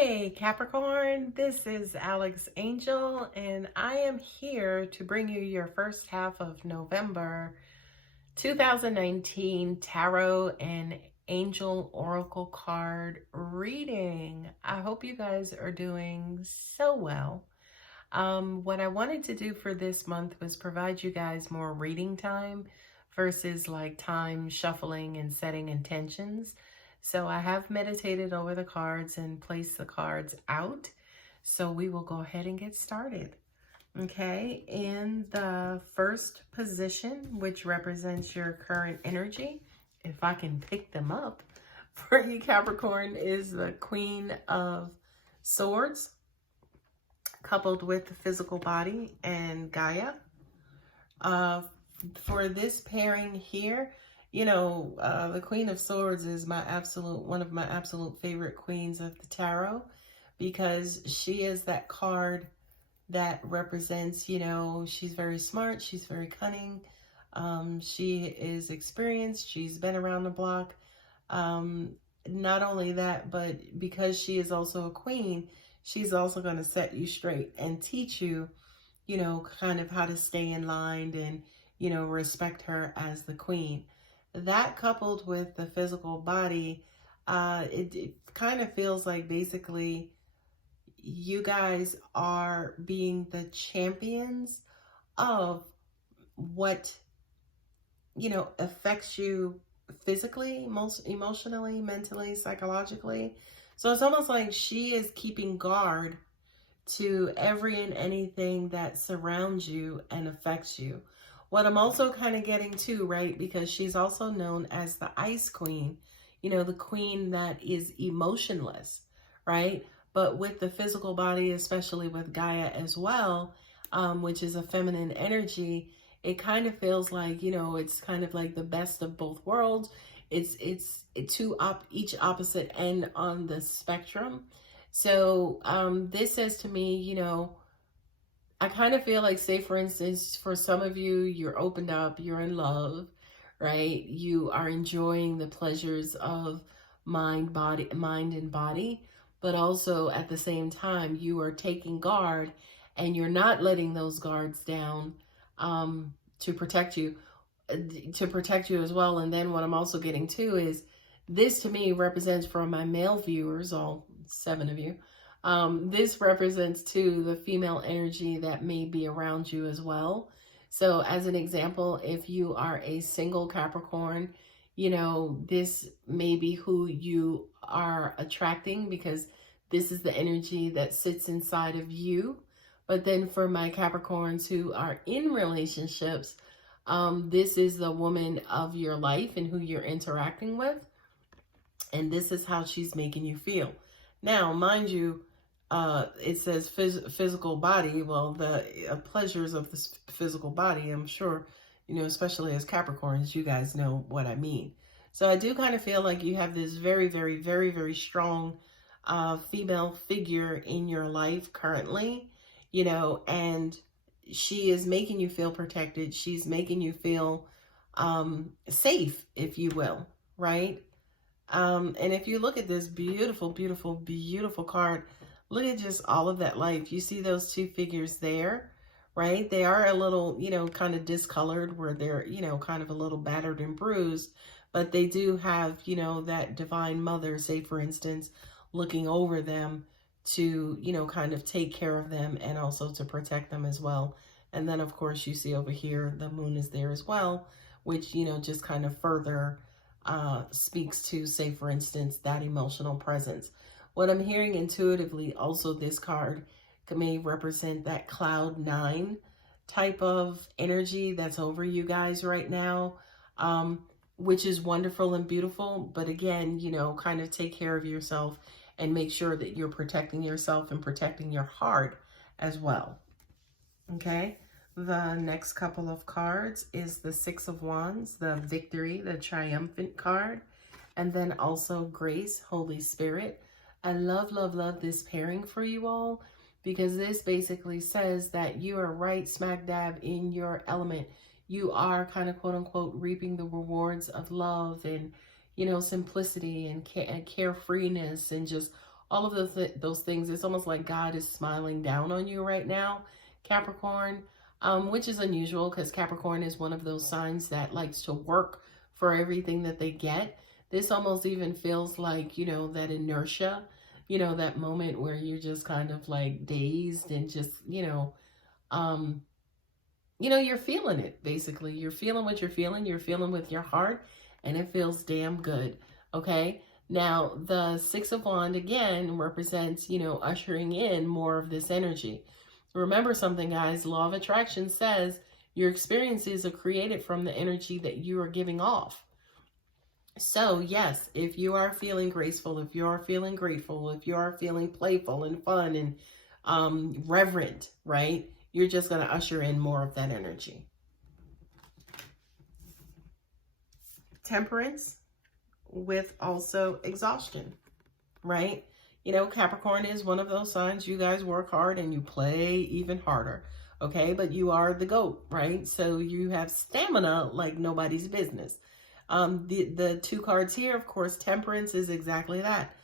Hey Capricorn, this is Alex Angel, and I am here to bring you your first half of November 2019 Tarot and Angel Oracle card reading. I hope you guys are doing so well. What I wanted to do for this month was provide you guys more reading time versus like time shuffling and setting intentions. So I have meditated over the cards and placed the cards out. So we will go ahead and get started. Okay, in the first position, which represents your current energy, if I can pick them up for you Capricorn, is the Queen of Swords, coupled with the physical body and Gaia. For this pairing here, the Queen of Swords is one of my absolute favorite queens of the tarot, because she is that card that represents, she's very smart, she's very cunning, she is experienced, she's been around the block. Not only that, but because she is also a queen, she's also going to set you straight and teach you, kind of how to stay in line and, respect her as the queen. That coupled with the physical body, it kind of feels like basically you guys are being the champions of what, affects you physically, most emotionally, mentally, psychologically. So it's almost like she is keeping guard to every and anything that surrounds you and affects you. What I'm also kind of getting to, right, because she's also known as the Ice Queen, the queen that is emotionless, right? But with the physical body, especially with Gaia as well, which is a feminine energy, it kind of feels like, it's kind of like the best of both worlds. It's each opposite end on the spectrum. So this says to me, I kind of feel like, say, for instance, for some of you, you're opened up, you're in love, right? You are enjoying the pleasures of mind and body, but also at the same time, you are taking guard and you're not letting those guards down to protect you as well. And then what I'm also getting to is this, to me, represents, for my male viewers, all 7 of you, this represents too the female energy that may be around you as well. So as an example, if you are a single Capricorn, this may be who you are attracting, because this is the energy that sits inside of you. But then for my Capricorns who are in relationships, this is the woman of your life and who you're interacting with. And this is how she's making you feel. Now, mind you, it says physical body. Well, the pleasures of this physical body, I'm sure, especially as Capricorns, you guys know what I mean. So I do kind of feel like you have this very, very, very, very strong female figure in your life currently, and she is making you feel protected. She's making you feel safe, if you will, right? And if you look at this beautiful, beautiful, beautiful card, look at just all of that life. You see those 2 figures there, right? They are a little, kind of discolored, where they're, kind of a little battered and bruised, but they do have, that divine mother, say, for instance, looking over them to, kind of take care of them and also to protect them as well. And then, of course, you see over here, the moon is there as well, which, just kind of further speaks to, say, for instance, that emotional presence. What I'm hearing intuitively, also, this card may represent that cloud 9 type of energy that's over you guys right now, which is wonderful and beautiful. But again, kind of take care of yourself and make sure that you're protecting yourself and protecting your heart as well. Okay. The next couple of cards is the 6 of Wands, the Victory, the Triumphant card, and then also Grace, Holy Spirit. I love, love, love this pairing for you all, because this basically says that you are right smack dab in your element. You are kind of, quote unquote, reaping the rewards of love and, simplicity and carefreeness and just all of those things. It's almost like God is smiling down on you right now, Capricorn, which is unusual because Capricorn is one of those signs that likes to work for everything that they get. This almost even feels like, that inertia, that moment where you're just kind of like dazed and just, um, you're feeling it, basically. You're feeling what you're feeling with your heart, and it feels damn good, okay? Now, the Six of Wands, again, represents, ushering in more of this energy. Remember something, guys. Law of attraction says your experiences are created from the energy that you are giving off. So, yes, if you are feeling graceful, if you are feeling grateful, if you are feeling playful and fun and reverent, right? You're just going to usher in more of that energy. Temperance with also exhaustion, right? Capricorn is one of those signs. You guys work hard and you play even harder, okay? But you are the GOAT, right? So you have stamina like nobody's business. The two cards here, of course, temperance is exactly that.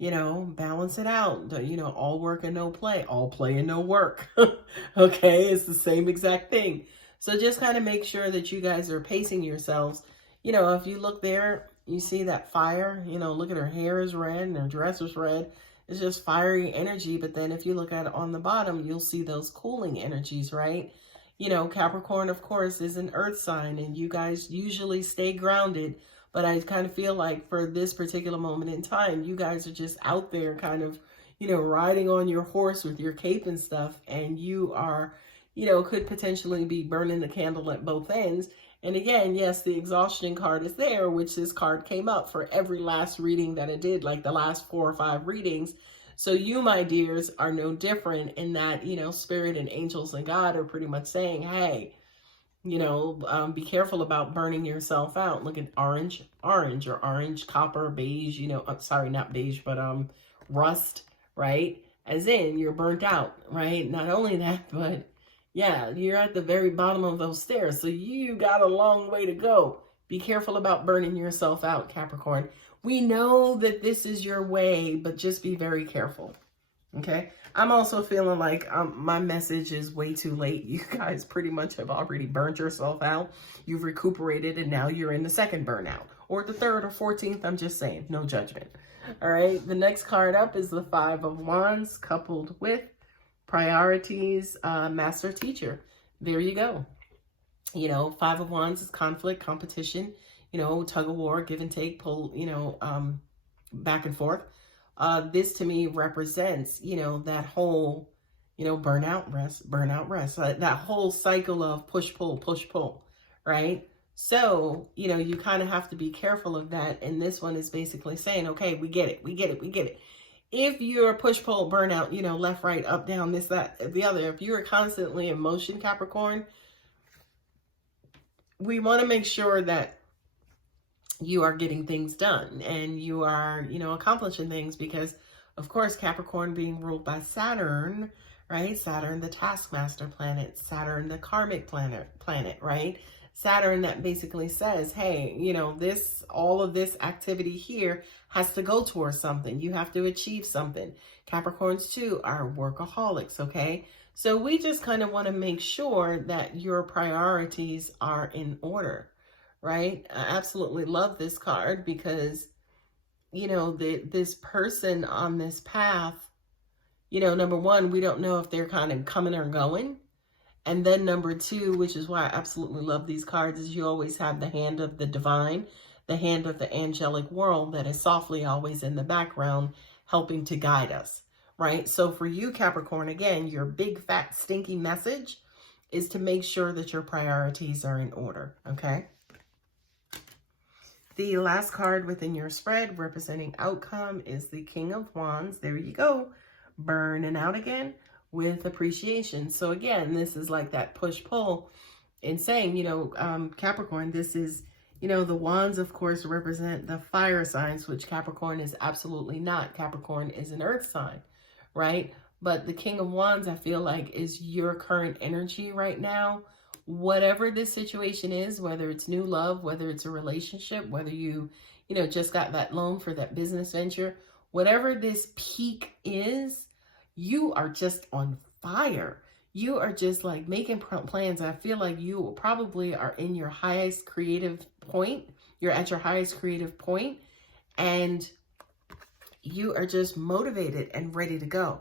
Balance it out. All work and no play. All play and no work. Okay, it's the same exact thing. So just kind of make sure that you guys are pacing yourselves. If you look there, you see that fire. Look at her hair is red and her dress is red. It's just fiery energy. But then if you look at it on the bottom, you'll see those cooling energies, right? Capricorn, of course, is an earth sign, and you guys usually stay grounded. But I kind of feel like for this particular moment in time, you guys are just out there kind of, riding on your horse with your cape and stuff. And you are, could potentially be burning the candle at both ends. And again, yes, the exhaustion card is there, which this card came up for every last reading that I did, like the last 4 or 5 readings. So you, my dears, are no different in that, spirit and angels and God are pretty much saying, hey, be careful about burning yourself out. Look at orange or orange, copper, beige, sorry, not beige, but rust, right? As in you're burnt out, right? Not only that, but yeah, you're at the very bottom of those stairs. So you got a long way to go. Be careful about burning yourself out, Capricorn. We know that this is your way, but just be very careful. Okay, I'm also feeling like my message is way too late. You guys pretty much have already burnt yourself out. You've recuperated, and now you're in the second burnout. Or the third or 14th, I'm just saying. No judgment. All right, the next card up is the Five of Wands, coupled with priorities, master teacher. There you go. Five of Wands is conflict, competition, tug of war, give and take, pull, back and forth. This to me represents, that whole, burnout, rest, that whole cycle of push, pull, right? So, you kind of have to be careful of that. And this one is basically saying, okay, we get it. If you're push, pull, burnout, left, right, up, down, this, that, the other, if you're constantly in motion, Capricorn, we want to make sure that you are getting things done and you are, accomplishing things because, of course, Capricorn being ruled by Saturn, right? Saturn, the taskmaster planet, Saturn, the karmic planet, right? Saturn that basically says, hey, all of this activity here has to go towards something. You have to achieve something. Capricorns too are workaholics, okay? So we just kind of want to make sure that your priorities are in order. Right? I absolutely love this card because, this person on this path, number one, we don't know if they're kind of coming or going. And then number two, which is why I absolutely love these cards, is you always have the hand of the divine, the hand of the angelic world that is softly always in the background helping to guide us, right? So for you, Capricorn, again, your big, fat, stinky message is to make sure that your priorities are in order, okay? The last card within your spread representing outcome is the King of Wands. There you go. Burning out again with appreciation. So again, this is like that push-pull and saying, Capricorn, this is, the wands, of course, represent the fire signs, which Capricorn is absolutely not. Capricorn is an earth sign, right? But the King of Wands, I feel like, is your current energy right now. Whatever this situation is, whether it's new love, whether it's a relationship, whether you, just got that loan for that business venture, whatever this peak is, you are just on fire. You are just like making plans. I feel like you probably are in your highest creative point. You're at your highest creative point, and you are just motivated and ready to go.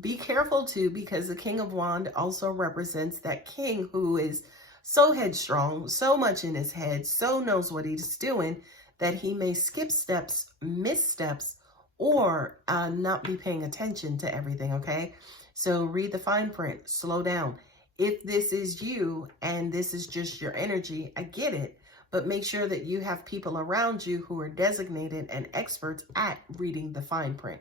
Be careful too, because the King of Wands also represents that king who is so headstrong, so much in his head, so knows what he's doing, that he may skip steps, miss steps, or not be paying attention to everything, okay? So read the fine print, slow down. If this is you and this is just your energy, I get it. But make sure that you have people around you who are designated and experts at reading the fine print,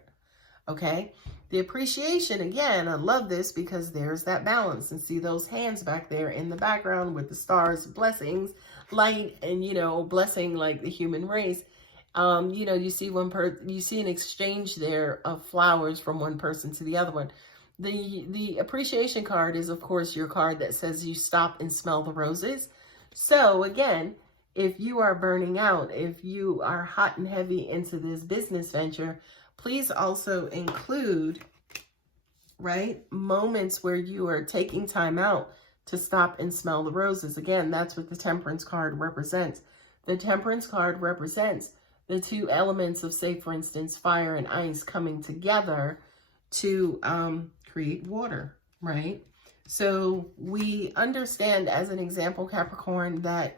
okay? The appreciation, again, I love this because there's that balance. And see those hands back there in the background with the stars, blessings, light, and, you know, blessing like the human race. You know, you see you see an exchange there of flowers from one person to the other one. The appreciation card is, of course, your card that says you stop and smell the roses. So again, if you are burning out, if you are hot and heavy into this business venture, please also include, right, moments where you are taking time out to stop and smell the roses. Again, that's what the Temperance card represents. The Temperance card represents the two elements of, say, for instance, fire and ice coming together to create water, right? So we understand, as an example, Capricorn, that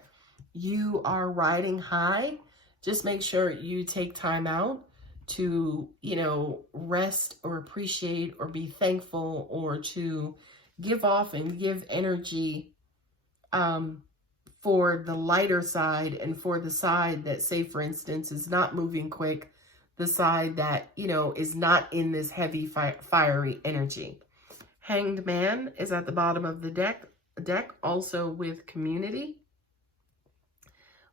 you are riding high. Just make sure you take time out to, you know, rest or appreciate or be thankful, or to give off and give energy for the lighter side, and for the side that, say, for instance, is not moving quick, the side that, you know, is not in this heavy fiery energy. Hanged Man is at the bottom of the deck, also with community,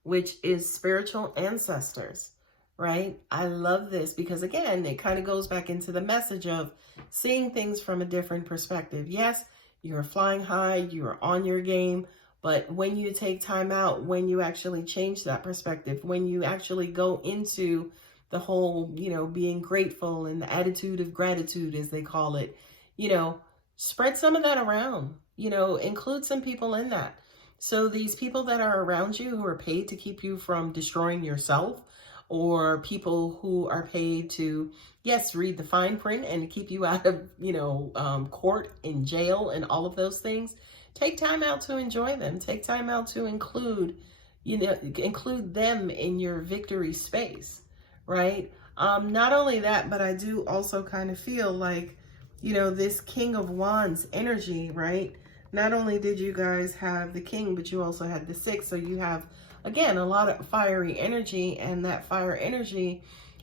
which is spiritual ancestors, right? I love this because, again, it kind of goes back into the message of seeing things from a different perspective. Yes, you're flying high, you're on your game, but when you take time out, when you actually change that perspective, when you actually go into the whole, you know, being grateful and the attitude of gratitude, as they call it, you know, spread some of that around, you know, include some people in that. So these people that are around you who are paid to keep you from destroying yourself, or people who are paid to, yes, read the fine print and keep you out of, you know, court and jail and all of those things, take time out to enjoy them. Take time out to include, you know, include them in your victory space, right? Not only that, but I do also kind of feel like, you know, this King of Wands energy, right? Not only did you guys have the King, but you also had the Six. So you have, again, a lot of fiery energy, and that fire energy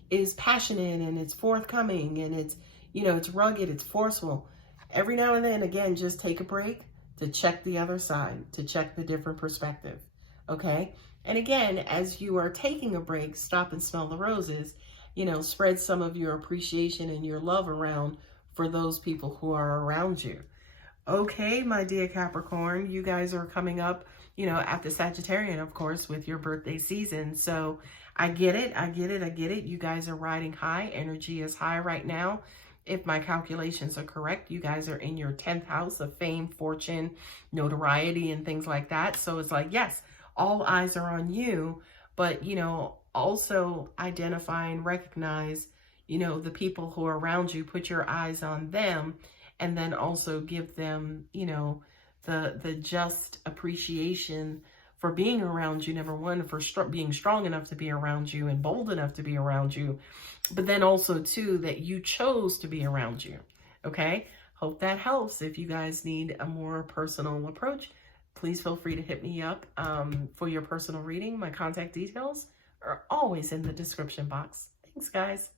is passionate and it's forthcoming and it's, you know, it's rugged, it's forceful. Every now and then, again, just take a break to check the other side, to check the different perspective, okay? And again, as you are taking a break, stop and smell the roses, you know, spread some of your appreciation and your love around for those people who are around you. Okay, my dear Capricorn, you guys are coming up, you know, at the Sagittarian, of course, with your birthday season. So I get it. I get it. I get it. You guys are riding high. Energy is high right now. If my calculations are correct, you guys are in your 10th house of fame, fortune, notoriety, and things like that. So it's like, yes, all eyes are on you, but, you know, also identify and recognize, you know, the people who are around you, put your eyes on them, and then also give them, you know, the just appreciation for being around you, number one, for being strong enough to be around you and bold enough to be around you, but then also, too, that you chose to be around you, okay? Hope that helps. If you guys need a more personal approach, please feel free to hit me up for your personal reading. My contact details are always in the description box. Thanks, guys.